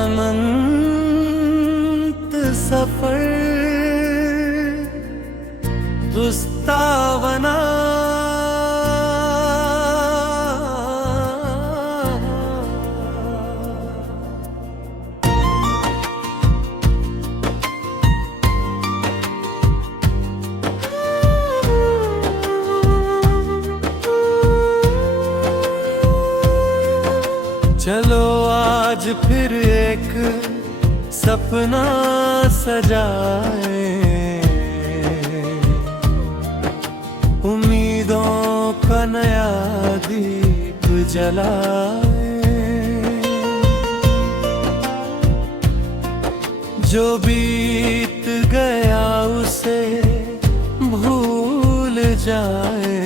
अनंत सफर दुस्तावना चलो आज फिर एक सपना सजाए, उम्मीदों का नया दीप जलाए। जो बीत गया उसे भूल जाए,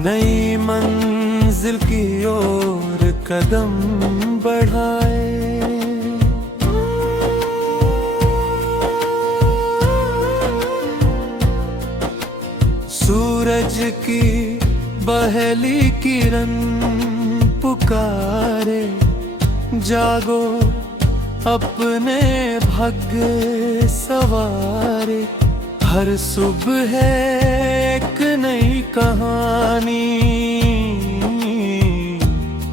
नई मंजिल की ओर कदम बढ़ाए। सूरज की पहली किरण पुकारे, जागो अपने भाग्य सवारे। हर सुबह एक नई कहानी,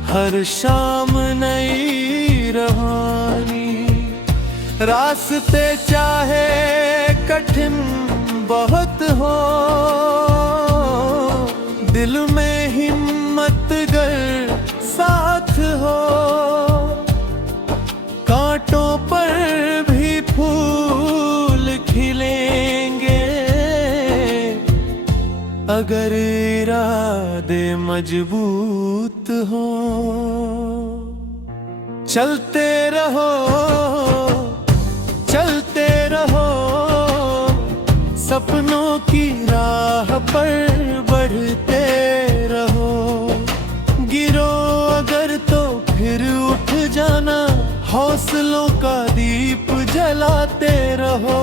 हर शाम नई रवानी। रास्ते चाहे कठिन बहुत हो, दिल में हिम्मत गर साथ हो। कांटों पर भी फूल खिलेंगे, अगर इरादे मजबूत हो। चलते रहो, चलते रहो, सपनों की राह पर बढ़ते रहो। गिरो अगर तो फिर उठ जाना, हौसलों का दीप जलाते रहो।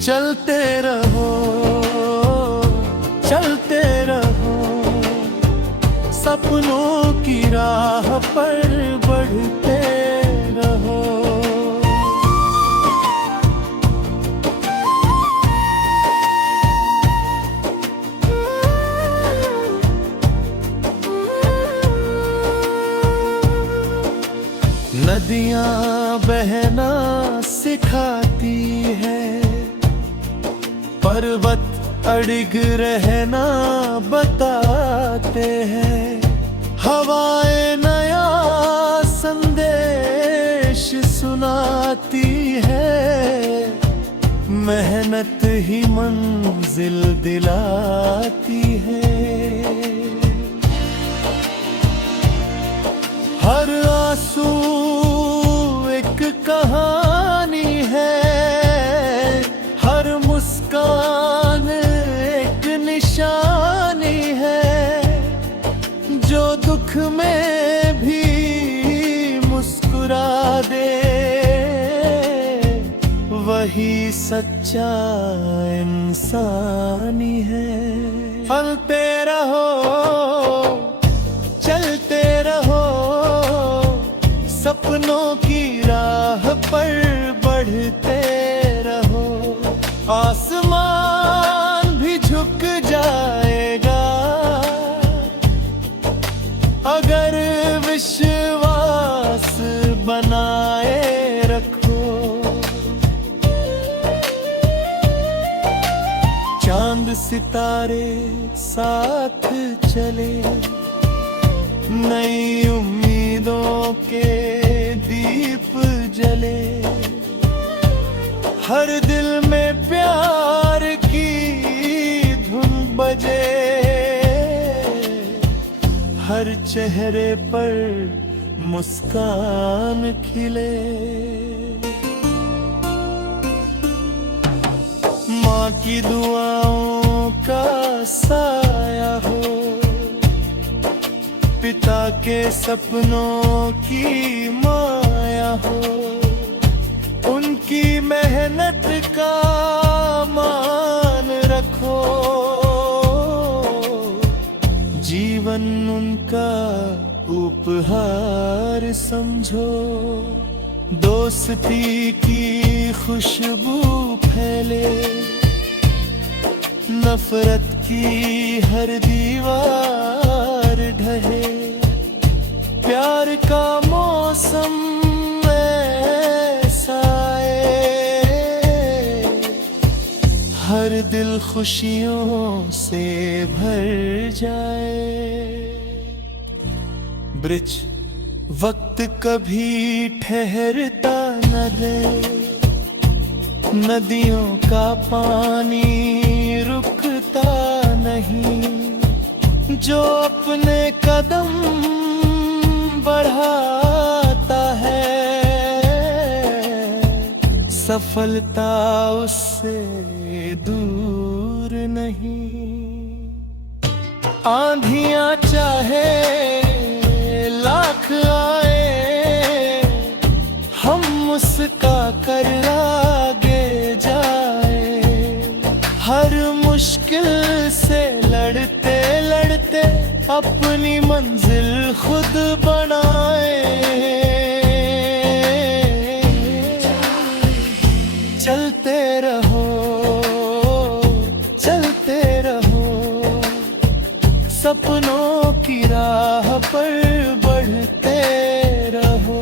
चलते रहो, चलते रहो, सपनों की राह पर बढ़ते रहो। नदियां बहना सिखाती है, पर्वत अड़िग रहना बताते हैं। हवाएं नया संदेश सुनाती है, मेहनत ही मंजिल दिलाती है। हर आंसू एक कहानी है, हर मुस्कान एक निशानी है। जो दुख में भी मुस्कुरा दे, वही सच्चा इंसानी है। चलते रहो, चलते रहो, सपनों की राह पर बढ़ते रहो। आसमान भी झुक जाएगा, अगर विश्वास बनाए रखो। चांद सितारे साथ चले, नई उम्मीदों के दीप जले। हर दिल में प्यार की धुन बजे, हर चेहरे पर मुस्कान खिले। माँ की दुआओं का साया हो, ताकि सपनों की माया हो, उनकी मेहनत का मान रखो, जीवन उनका उपहार समझो। दोस्ती की खुशबू फैले, नफरत की हर दीवार ढहे, प्यार का मौसम ऐसा आए, हर दिल खुशियों से भर जाए। ब्रिज वक्त कभी ठहरता न रहे, नदियों का पानी रुकता नहीं, जो अपने कदम बढ़ाता है, सफलता उससे दूर नहीं। आंधियां चाहे लाख आए, हम मुस्का कर आगे जाए, हर मुश्किल से लड़ते लड़ते अपनी मंजिल खुद बनाए। चलते रहो, चलते रहो, सपनों की राह पर बढ़ते रहो।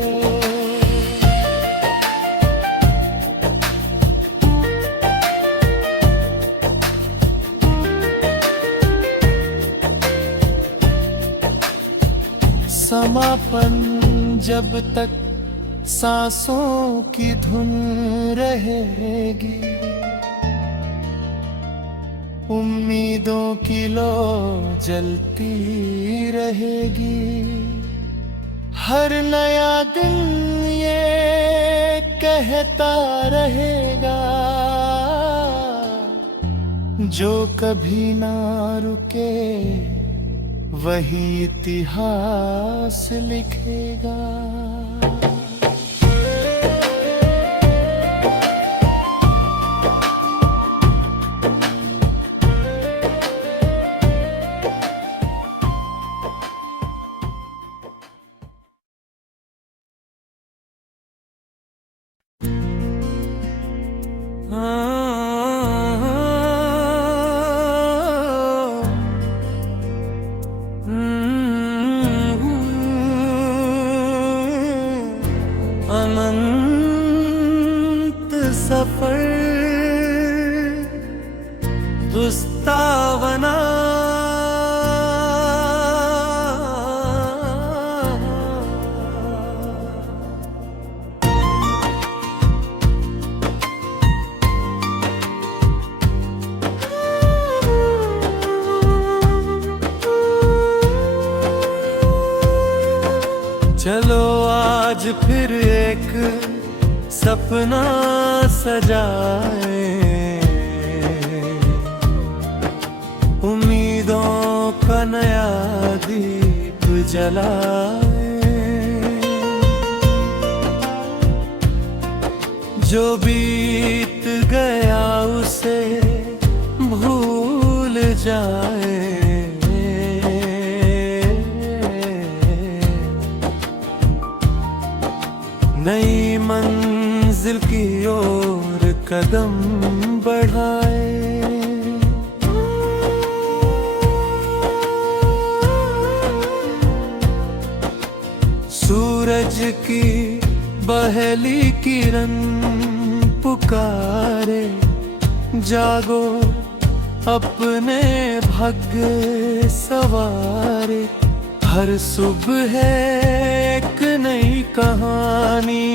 समापन जब तक सांसों की धुन रहेगी, उम्मीदों की लौ जलती रहेगी, हर नया दिन ये कहता रहेगा, जो कभी ना रुके वही इतिहास लिखेगा। अनंत सफर रुस्तावना, चलो आज फिर एक सपना सजाए, उम्मीदों का नया दीप जलाए, जो बीत गया उसे भूल जाए, नई मंजिल की ओर कदम बढ़ाए। सूरज की पहली किरण पुकारे, जागो अपने भाग्य सवारे, हर सुबह है एक नई कहानी,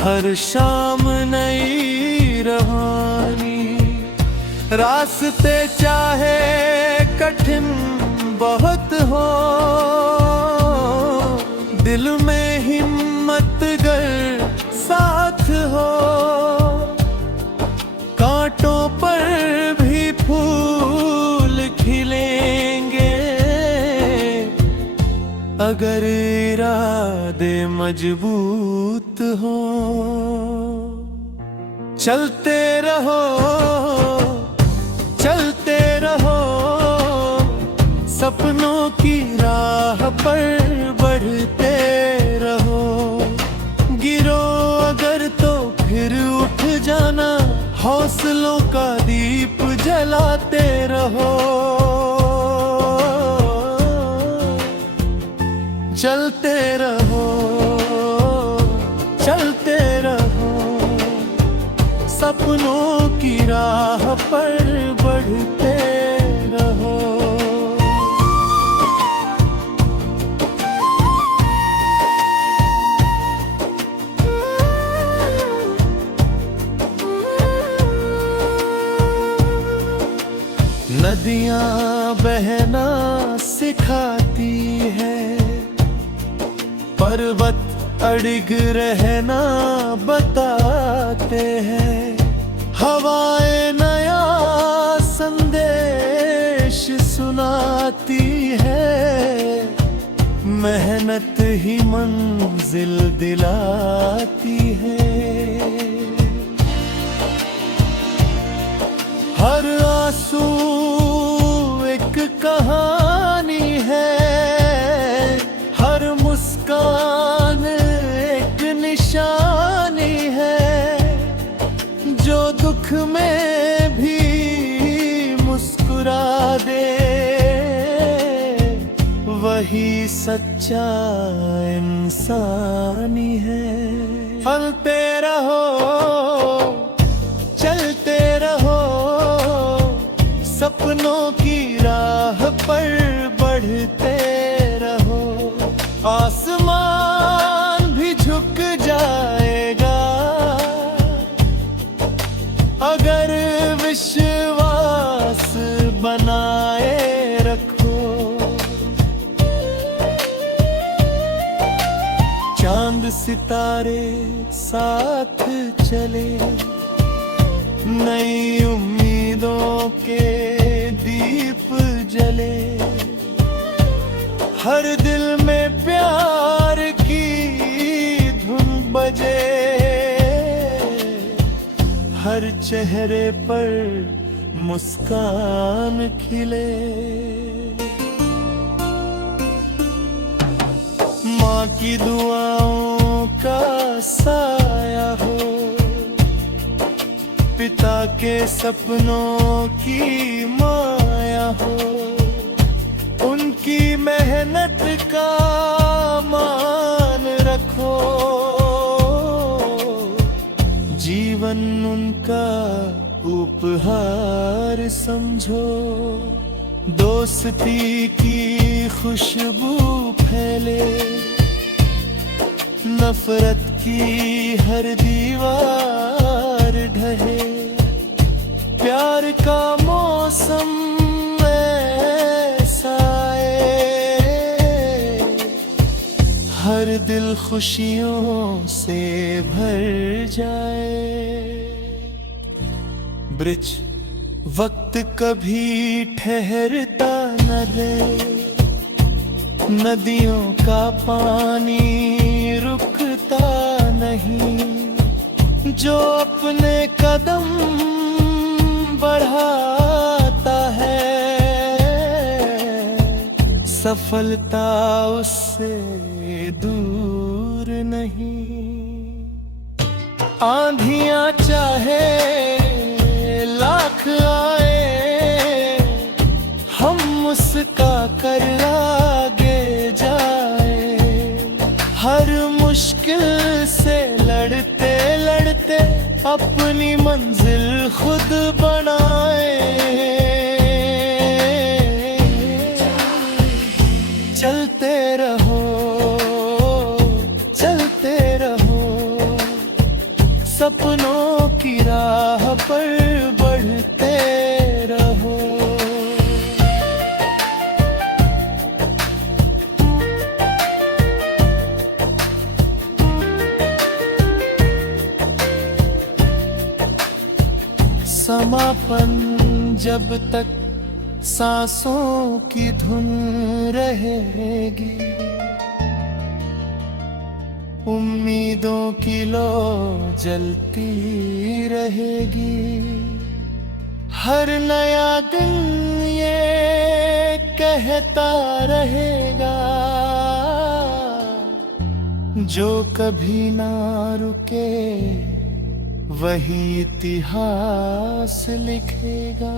हर शाम नई रवानी, रास्ते चाहे कठिन बहुत हो, दिल में हिम्मत गर साथ हो, कांटों पर भी फूल खिलेंगे, अगर इरादे मजबूत हो। चलते रहो, चलते रहो, सपनों की राह पर बढ़ते रहो। गिरो अगर तो फिर उठ जाना, हौसलों का दीप जलाते रहो। चलते रहो, चलते रहो, सपनों की राह पर बढ़ते रहो। नदियां बहना सिखाती है, पर्वत अड़िग रहना बताते हैं। हवाएं नया संदेश सुनाती है, मेहनत ही मंजिल दिलाती है। हर आंसू एक कहानी है, हर मुस्कान एक निशानी है। जो दुख में भी मुस्कुरा दे, वही सच्चा इंसानी है। चलते रहो, चलते रहो, सपनों की राह पर बढ़ते रहो। आसमान भी झुक जाएगा अगर विश्वास बनाए रखो। चांद सितारे साथ चले, नई उम्मीदों के दीप जले। हर दिल में प्यार की धुन बजे, हर चेहरे पर मुस्कान खिले। माँ की दुआओं का साया हो, पिता के सपनों की माया हो। उनकी मेहनत का मान रखो, जीवन उनका उपहार समझो। दोस्ती की खुशबू फैले, नफरत की हर दीवार ढहे। प्यार का मौसम ऐसा आए, हर दिल खुशियों से भर जाए। ब्रिज वक्त कभी ठहरता न दे, नदियों का पानी रुकता नहीं। जो अपने कदम बढ़ाता है, सफलता उससे दूर नहीं। आंधियां चाहे लाख आए, हम मुस्का कर आगे जाए। हर मुश्किल से लड़ते लड़ते अपनी मंजिल खुद बनाए। चलते रहो, चलते रहो, सपनों की राह पर बढ़ते रहो। समापन जब तक सांसों की धुन रहेगी, उम्मीदों की लो जलती रहेगी। हर नया दिन ये कहता रहेगा, जो कभी ना रुके वही इतिहास लिखेगा।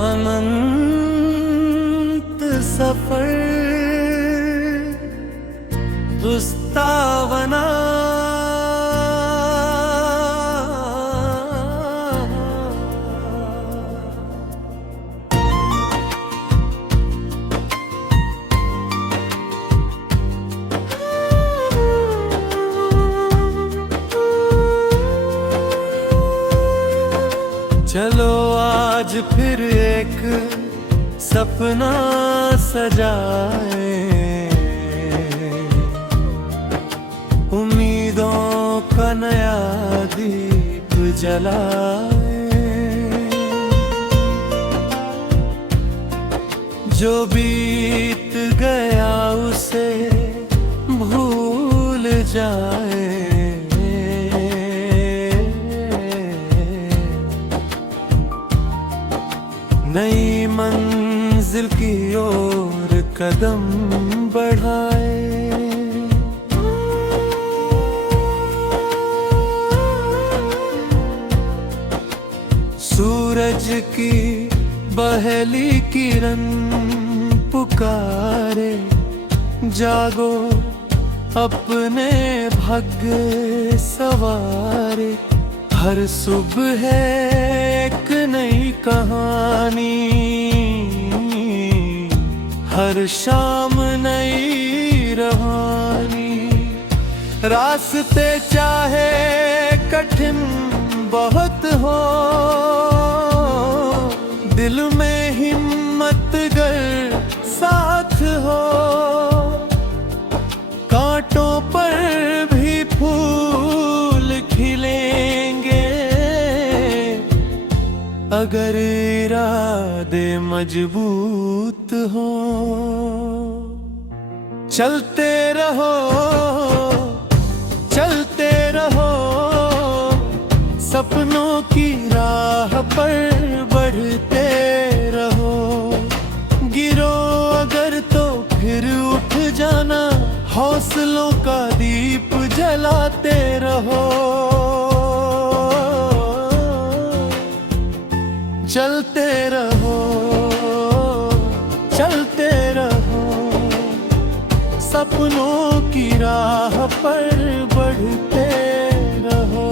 अनंत सफर दुस्तावना, चलो आज फिर एक सपना सजाए, उम्मीदों का नया दीप जलाए। जो बीत गया उसे भूल जाए, नई मंजिल की ओर कदम बढ़ाए। सूरज की पहली किरण पुकारे, जागो अपने भाग्य सवारे। हर सुबह है एक नई कहानी, हर शाम नई रवानी। रास्ते चाहे कठिन बहुत हो, दिल में हिम्मत गर साथ हो। कांटों पर भी फूल खिलेंगे, अगर इरादे मजबूत हो। चलते रहो, चलते रहो, सपनों की राह पर बढ़ते रहो। गिरो अगर तो फिर उठ जाना, हौसलों का दीप जलाते रहो। चलते रहो, चलते रहो, सपनों की राह पर बढ़ते रहो।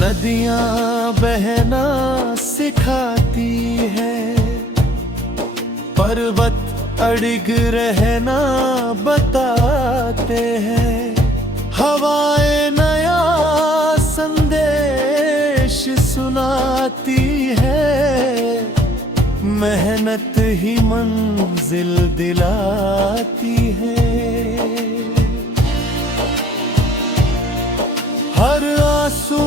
नदियाँ बहना सिखाती है, पर्वत अड़िग रहना बताते हैं। हवाएं नया संदेश सुनाती है, मेहनत ही मंजिल दिलाती है। हर आंसू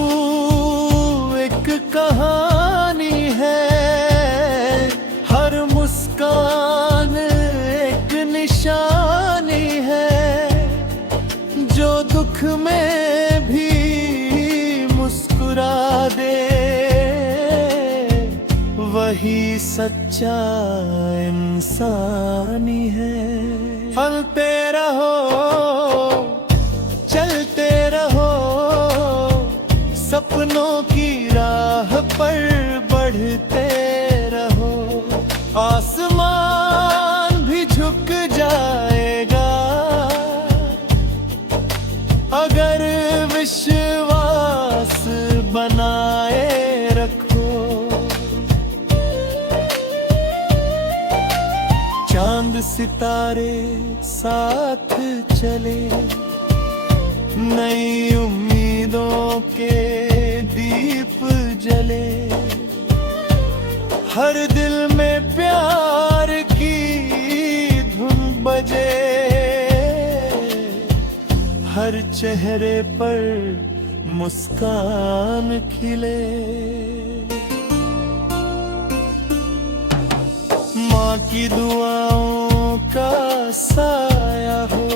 एक कहानी है, हर मुस्कान एक निशानी है। जो दुख में भी मुस्कुरा दे, वही सच्चा इंसानी है। फलते रहो, चलते रहो, सपनों की राह पर बढ़ते रहो। आसमान भी झुक जाएगा, अगर चांद सितारे साथ चले, नई उम्मीदों के दीप जले, हर दिल में प्यार की धुन बजे, हर चेहरे पर मुस्कान खिले। माँ की दुआओं का साया हो,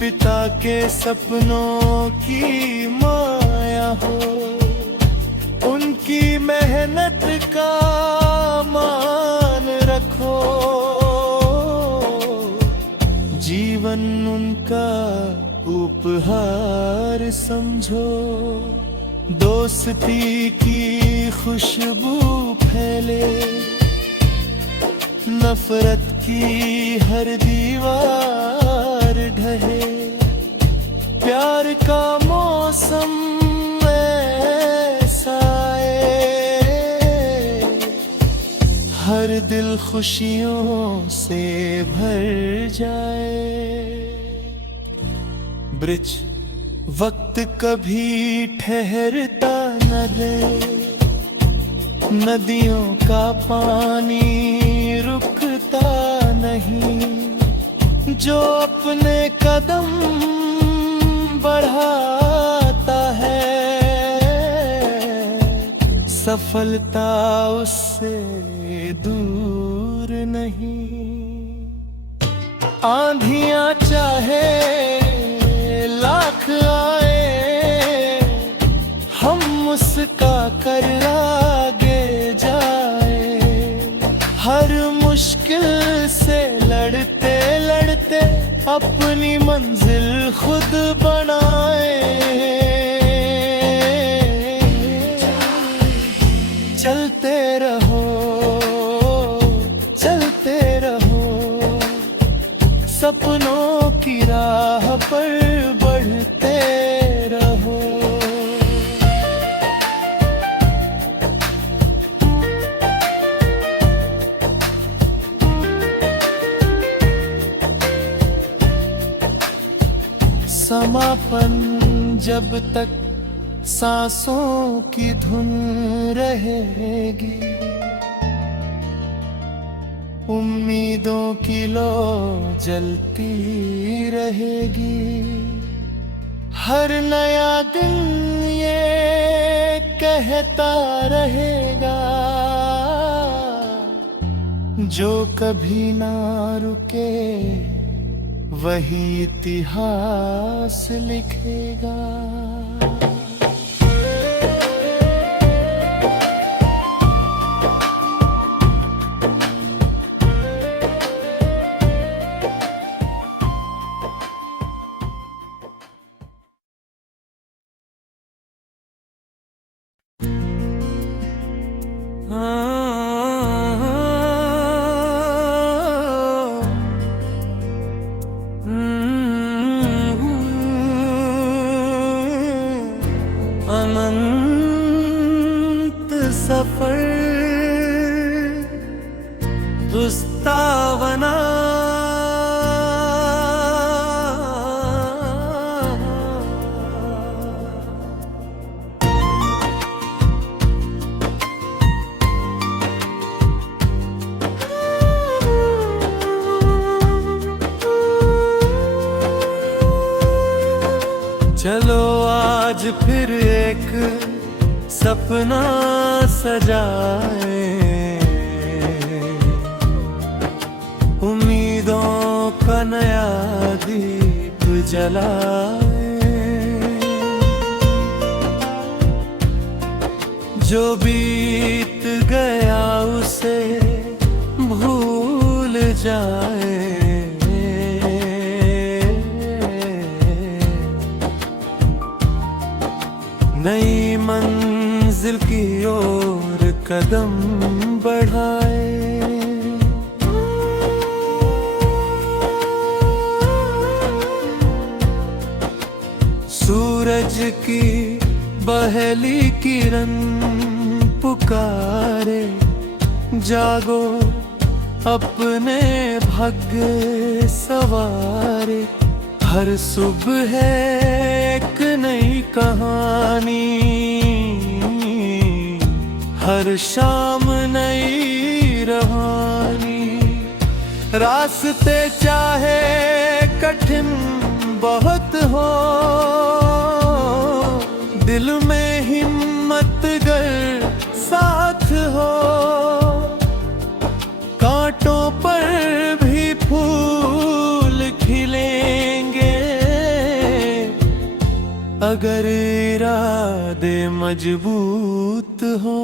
पिता के सपनों की माया हो, उनकी मेहनत का मान रखो, जीवन उनका उपहार समझो। दोस्ती की खुशबू फैले, नफरत की हर दीवार ढहे, प्यार का मौसम ऐसा आए, हर दिल खुशियों से भर जाए। ब्रिज वक्त कभी ठहरता न रहे, नदियों का पानी रुकता नहीं, जो अपने कदम बढ़ाता है, सफलता उससे दूर नहीं। आंधियां चाहे लाख आए, हम मुस्का कर आगे जाए, हर मुश्किल से लड़ते लड़ते अपनी मंजिल खुद बनाए। चलते रहो, चलते रहो, सपनों की राह पर बढ़ते रहो। समापन जब तक सांसों की धुन रहेगी, उम्मीदों की लो जलती रहेगी, हर नया दिन ये कहता रहेगा, जो कभी ना रुके वही इतिहास लिखेगा। अनंत सफर रुस्तावना, चलो आज फिर एक सपना सजाए, उम्मीदों का नया दीप जलाए, जो बीत गया उसे भूल जाए, नई मंजिल की ओर कदम बढ़ाए। सूरज की पहली किरण पुकारे, जागो अपने भाग्य सवारे। हर सुबह है एक नई कहानी, हर शाम नई रवानी। रास्ते चाहे कठिन बहुत हो, दिल में हिम्मत गर साथ हो। कांटों पर भी फूल खिलेंगे, अगर इरादे मजबूत हो।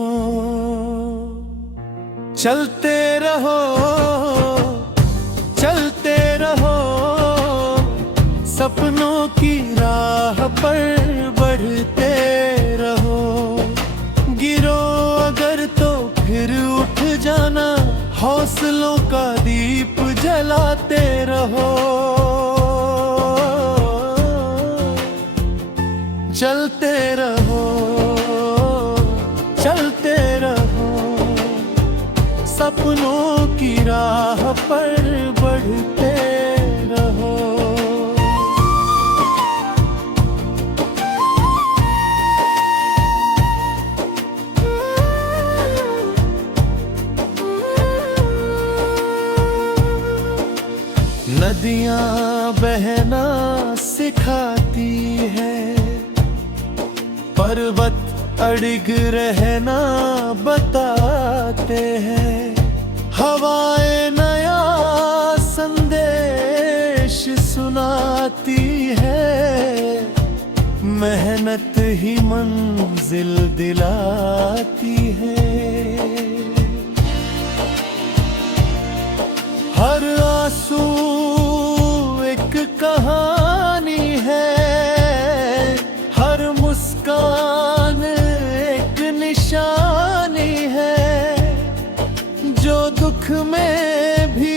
चलते रहो, चलते रहो, सपनों की राह पर बढ़ते रहो। गिरो अगर तो फिर उठ जाना, हौसलों का दीप जलाते रहो। चलते रहो, चलते रहो, सपनों की राह पर बढ़ते रहो। नदियाँ बहना सिखाती है, पर्वत अड़िग रहना बताते हैं। हवाएं नया संदेश सुनाती है, मेहनत ही मंजिल दिलाती है। हर आंसू एक कहानी है, हर मुस्कान एक निशानी है। जो दुख में भी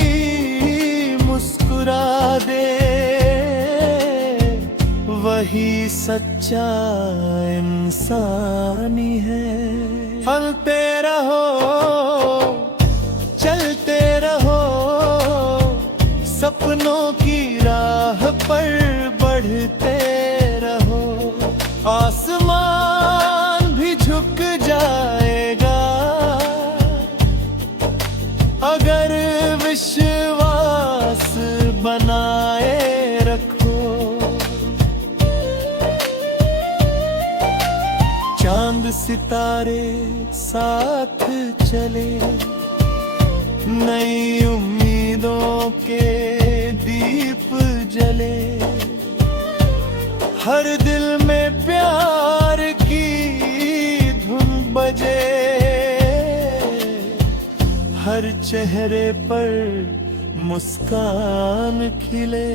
मुस्कुरा दे, वही सच्चा इंसानी है। चलते रहो, चलते रहो, सपनों की राह पर बढ़ते रहो। आसमान भी झुक जाएगा, अगर विश्वास बनाए रखो। चांद सितारे साथ चले, नई उम्मीदों के दीप जले। हर दिल में प्यार की धुन बजे, हर चेहरे पर मुस्कान खिले।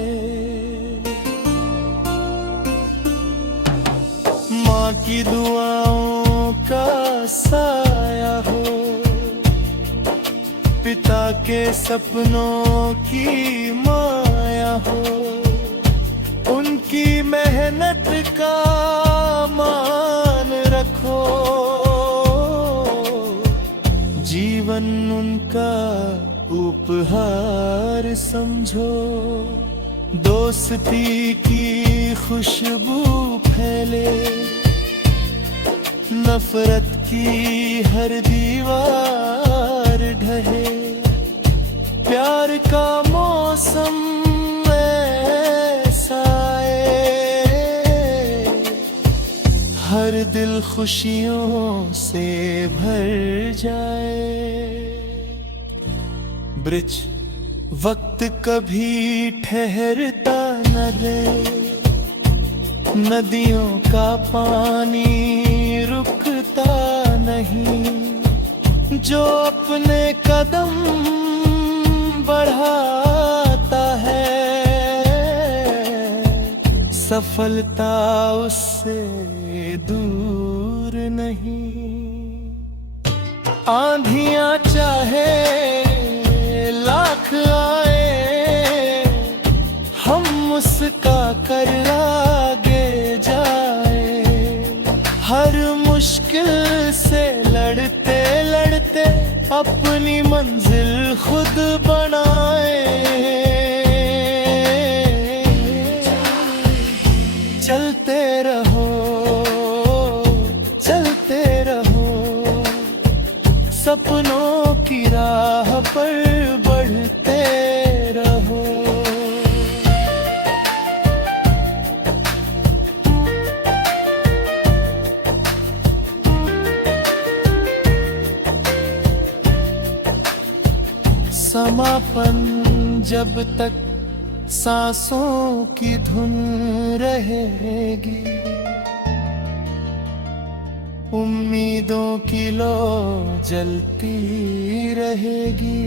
माँ की दुआओं का साया हो, पिता के सपनों की माया हो। उनकी मेहनत का मान रखो, जीवन उनका उपहार समझो। दोस्ती की खुशबू फैले, नफरत की हर दीवार ढहे। प्यार का मौसम ऐसा आए, हर दिल खुशियों से भर जाए। ब्रिज वक्त कभी ठहरता न रहे, नदियों का पानी रुकता नहीं। जो अपने कदम बढ़ाता है, सफलता उससे दूर नहीं। आंधियां चाहे लाख आए, हम मुस्का कर आगे जाए। हर मुश्किल से लड़ते लड़ते अपनी मंजिल खुद बनाए। चलते रहो, चलते रहो, सपनों की राह पर बढ़ते रहो। समापन जब तक सांसों की धुन रहेगी, उम्मीदों की लो जलती रहेगी।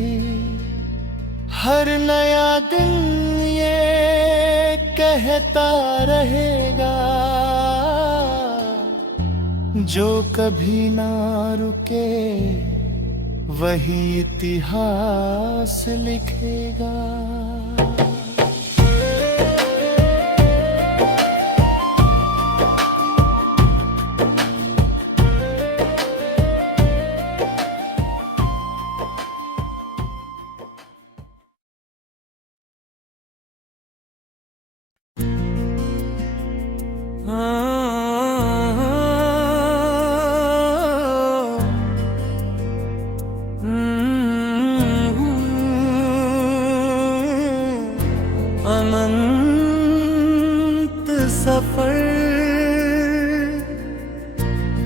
हर नया दिन ये कहता रहेगा, जो कभी ना रुके वही इतिहास लिखेगा। अनंत सफर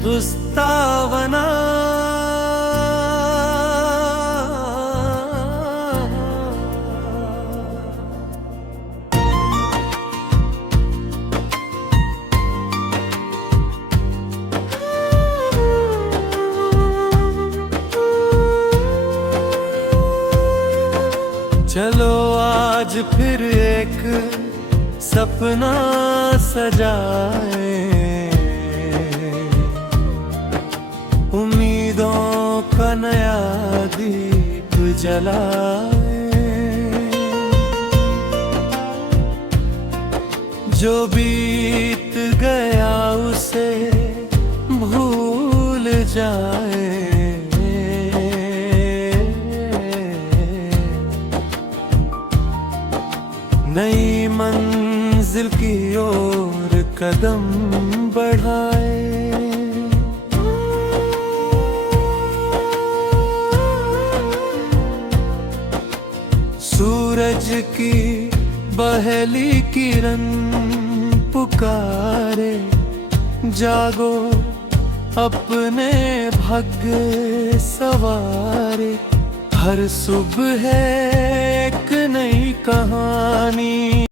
दुस्तावना, चलो आज फिर एक सपना सजाए, उम्मीदों का नया दीप जलाए। जो बीत गया उसे भूल जाए, नई मंजिल की ओर कदम बढ़ाए। सूरज की पहली किरण पुकारे, जागो अपने भाग्य सवारे। हर सुबह है एक नई कहानी।